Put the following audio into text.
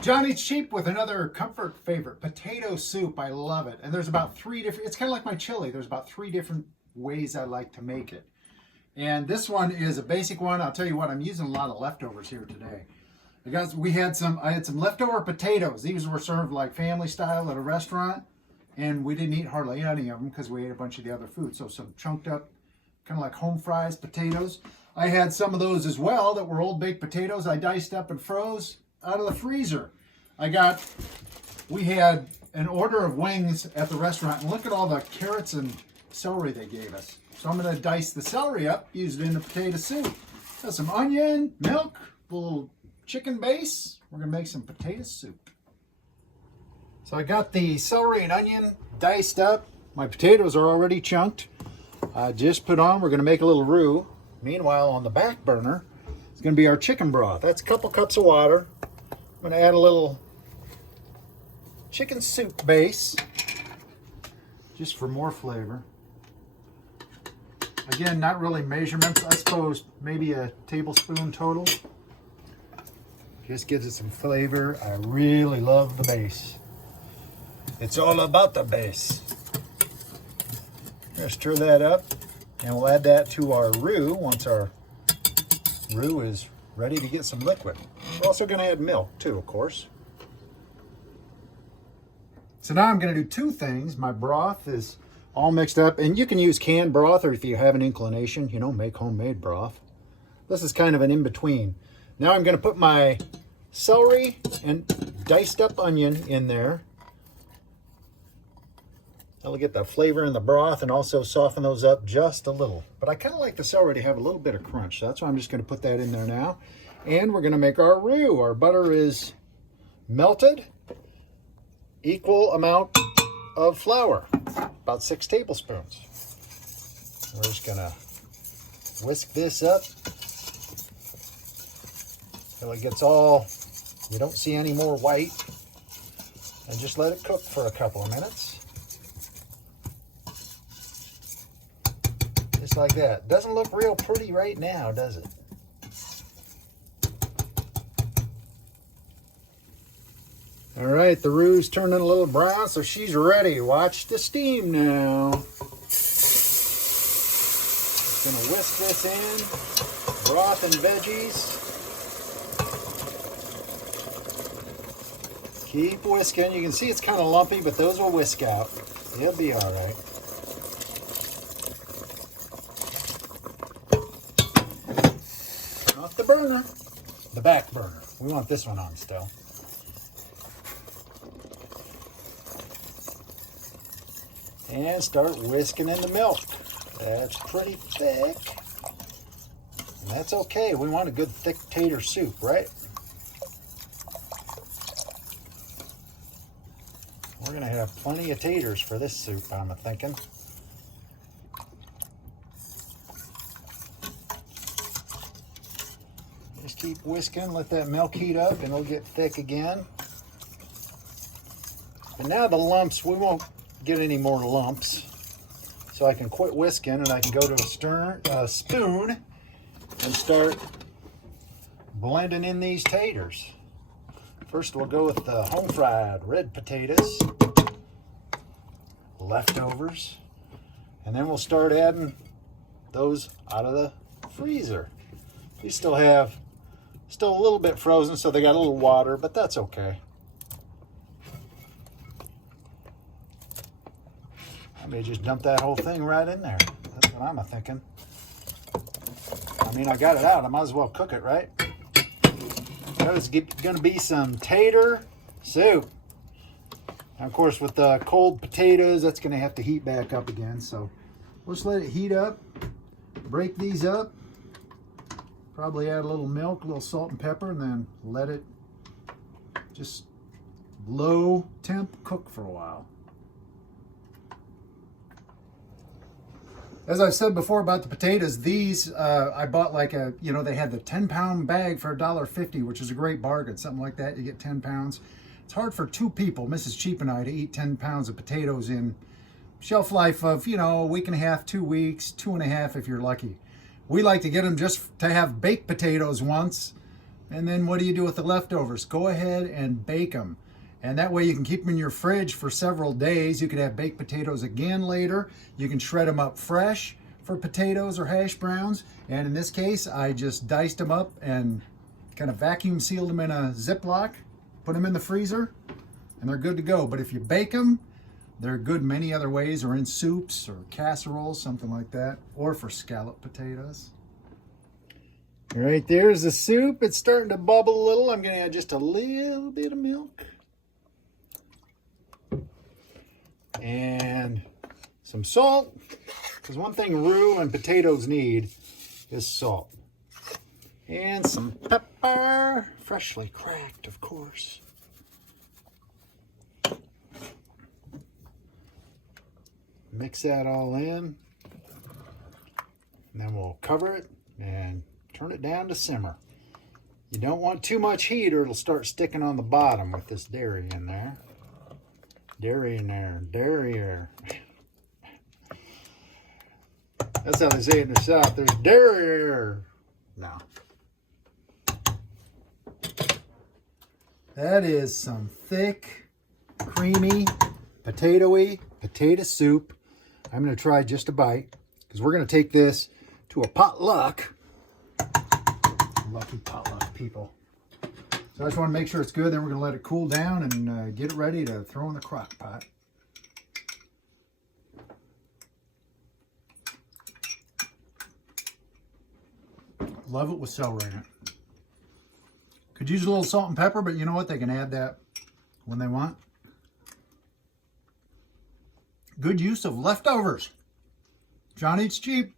Johnny Cheap with another comfort favorite, potato soup. I love it. And there's about three different, it's kind of like my chili. There's about three different ways I like to make it. And this one is a basic one. I'll tell you what, I'm using a lot of leftovers here today. Because I had some leftover potatoes. These were served like family style at a restaurant. And we didn't eat hardly any of them because we ate a bunch of the other food. So some chunked up, kind of like home fries potatoes. I had some of those as well that were old baked potatoes I diced up and froze out of the freezer. We had an order of wings at the restaurant, and look at all the carrots and celery they gave us. So I'm going to dice the celery up, use it in the potato soup. Got some onion, milk, a little chicken base. We're going to make some potato soup. So I got the celery and onion diced up. My potatoes are already chunked. Just put on, we're going to make a little roux. Meanwhile, on the back burner, it's going to be our chicken broth. That's a couple cups of water. I'm going to add a little chicken soup base, just for more flavor. Again, not really measurements. I suppose maybe a tablespoon total. Just gives it some flavor. I really love the base. It's all about the base. Just stir that up, and we'll add that to our roux once our roux is ready to get some liquid. We're also going to add milk too, of course. So now I'm going to do two things. My broth is all mixed up, and you can use canned broth, or if you have an inclination, make homemade broth. This is kind of an in-between. Now I'm going to put my celery and diced up onion in there. That'll get the flavor in the broth and also soften those up just a little. But I kind of like the celery to have a little bit of crunch. So that's why I'm just going to put that in there now. And we're going to make our roux. Our butter is melted. Equal amount of flour, about 6 tablespoons. We're just going to whisk this up till it gets you don't see any more white. And just let it cook for a couple of minutes. Just like that. Doesn't look real pretty right now, does it? All right, the roux's turning a little brown, so she's ready. Watch the steam now. Just gonna whisk this in. Broth and veggies. Keep whisking. You can see it's kind of lumpy, but those will whisk out. They'll be all right. Turn off the burner. The back burner. We want this one on still. And start whisking in the milk. That's pretty thick. And that's okay. We want a good thick tater soup, right? We're going to have plenty of taters for this soup, I'm thinking. Just keep whisking. Let that milk heat up and it'll get thick again. And now the lumps, we won't get any more lumps, so I can quit whisking and I can go to a spoon and start blending in these taters. First we'll go with the home fried red potatoes, leftovers, and then we'll start adding those out of the freezer. These still a little bit frozen, so they got a little water, but that's okay. I may just dump that whole thing right in there. That's what I'm thinking. I mean, I got it out. I might as well cook it, right? There's going to be some tater soup. And of course, with the cold potatoes, that's going to have to heat back up again. So let's let it heat up. Break these up. Probably add a little milk, a little salt and pepper, and then let it just low temp cook for a while. As I've said before about the potatoes, these I bought they had the 10-pound bag for $1.50, which is a great bargain. Something like that, you get 10 pounds. It's hard for two people, Mrs. Cheap and I, to eat 10 pounds of potatoes in shelf life of, a week and a half, 2 weeks, 2.5 if you're lucky. We like to get them just to have baked potatoes once, And then what do you do with the leftovers? Go ahead and bake them. And that way you can keep them in your fridge for several days. You could have baked potatoes again later. You can shred them up fresh for potatoes or hash browns. And in this case, I just diced them up and kind of vacuum sealed them in a Ziploc, put them in the freezer, and they're good to go. But if you bake them, they're good many other ways, or in soups or casseroles, something like that, or for scallop potatoes. All right, there's the soup. It's starting to bubble a little. I'm going to add just a little bit of milk. And some salt, because one thing roux and potatoes need is salt. And some pepper, freshly cracked, of course. Mix that all in. And then we'll cover it and turn it down to simmer. You don't want too much heat or it'll start sticking on the bottom with this dairy in there. Dairy in there, dairy. That's how they say it in the South. There's dairy. No. That is some thick, creamy, potatoy potato soup. I'm going to try just a bite because we're going to take this to a potluck. Lucky potluck people. So I just want to make sure it's good. Then we're going to let it cool down and get it ready to throw in the crock pot. Love it with celery in it. Could use a little salt and pepper, but you know what? They can add that when they want. Good use of leftovers. John Eats Cheap.